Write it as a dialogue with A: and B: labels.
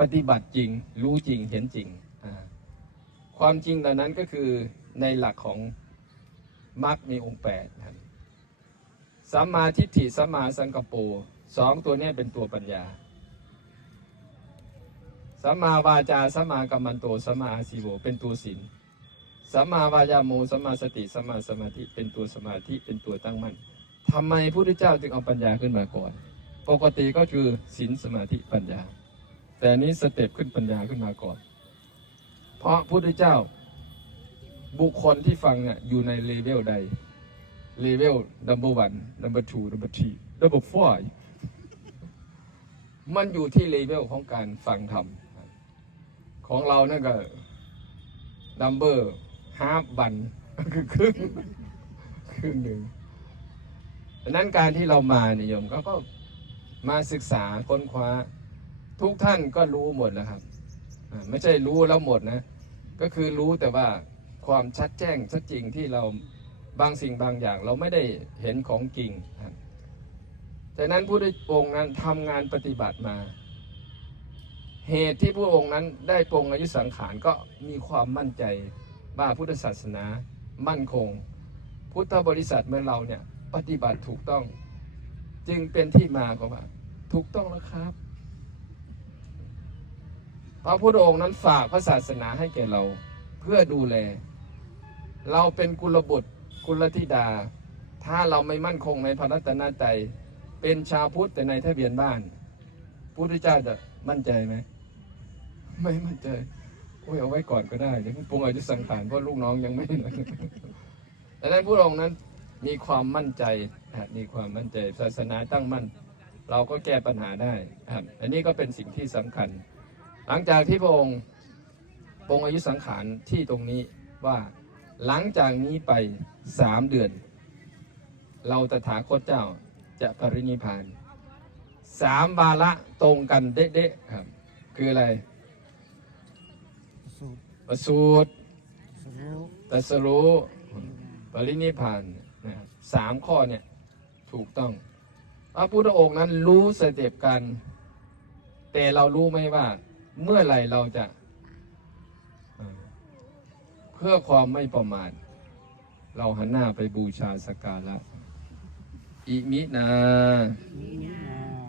A: ปฏิบัติจริง รู้จริงเห็นจริง ความจริงเหล่านั้นก็คือในหลักของมรรคมีองค์แปดสัมมาทิฏฐิสัมมาสังกปรสองตัวนี้เป็นตัวปัญญาสัมมาวาจาสัมมากัมมันโตสัมมาอาชีโวเป็นตัวศีลสัมมาวายาโมสัมมาสติสัมมาสมาธิเป็นตัวสมาธิเป็นตัวตั้งมั่นทำไมพระพุทธเจ้าจึงเอาปัญญาขึ้นมาก่อน ปกติก็คือศีลสมาธิปัญญา แต่นี้สเต็ปขึ้นปัญญาขึ้นมาก่อน เพราะพุทธเจ้า บุคคลที่ฟังเนี่ยอยู่ในเลเวลใด เลเวล number one number two number three number four มันอยู่ที่เลเวลของการฟังธรรม ของเรานั่นก็ number half บันคือครึ่งครึ่งหนึ่งดังนั้นการที่เรามาเนี่ยโยมก็ก็มาศึกษาค้นคว้า ทุกท่านก็รู้หมดแล้วครับไม่ใช่รู้แล้วหมดนะ ก็คือรู้แต่ว่าความชัดแจ้งชัดจริงที่เราบางสิ่งบางอย่างเราไม่ได้เห็นของจริงครับแต่นั้นผู้ได้องค์นั้นทำงานปฏิบัติมา เหตุที่พระองค์นั้นได้ปรงอายุสังขารก็มีความมั่นใจว่าพุทธศาสนามั่นคง พุทธบริษัทเมื่อเราเนี่ยปฏิบัติถูกต้อง จึงเป็นที่มาของว่าถูกต้องแล้วครับ พระพุทธองค์นั้นฝากพระศาสนาให้แก่เราเพื่อดูแล เราเป็นกุลบุตรกุลธิดา ถ้าเราไม่มั่นคงในพระรัตนตรัยเป็นชาวพุทธแต่ในทะเบียนบ้านพุทธเจ้าจะมั่นใจไหมไม่มั่นใจโอ้ยเอาไว้ก่อนก็ได้เดี๋ยวปรุงอายุสังขารเพราะลูกน้องยังไม่ดังนั้นพระองค์นั้นมีความมั่นใจนะมีความมั่นใจศาสนาตั้งมั่น เราก็แก้ปัญหาได้ อันนี้ก็เป็นสิ่งที่สำคัญ หลังจากที่พระองค์ปรงอายุสังขารที่ตรงนี้ว่าหลังจากนี้ไปสามเดือน เราตถาคตเจ้าจะปรินิพานสามวาระตรงกันเด๊ะๆครับ คืออะไรประสูตรตรัสรู้ปรินิพานนะครับสามข้อเนี่ยถูกต้องพระพุทธองค์นั้นรู้สเต็ปกัน แต่เรารู้ไหมว่า เมื่อไหร่เราจะเพื่อความไม่ประมาทเราหันหน้าไปบูชาสการะอิมินา
B: นิมินา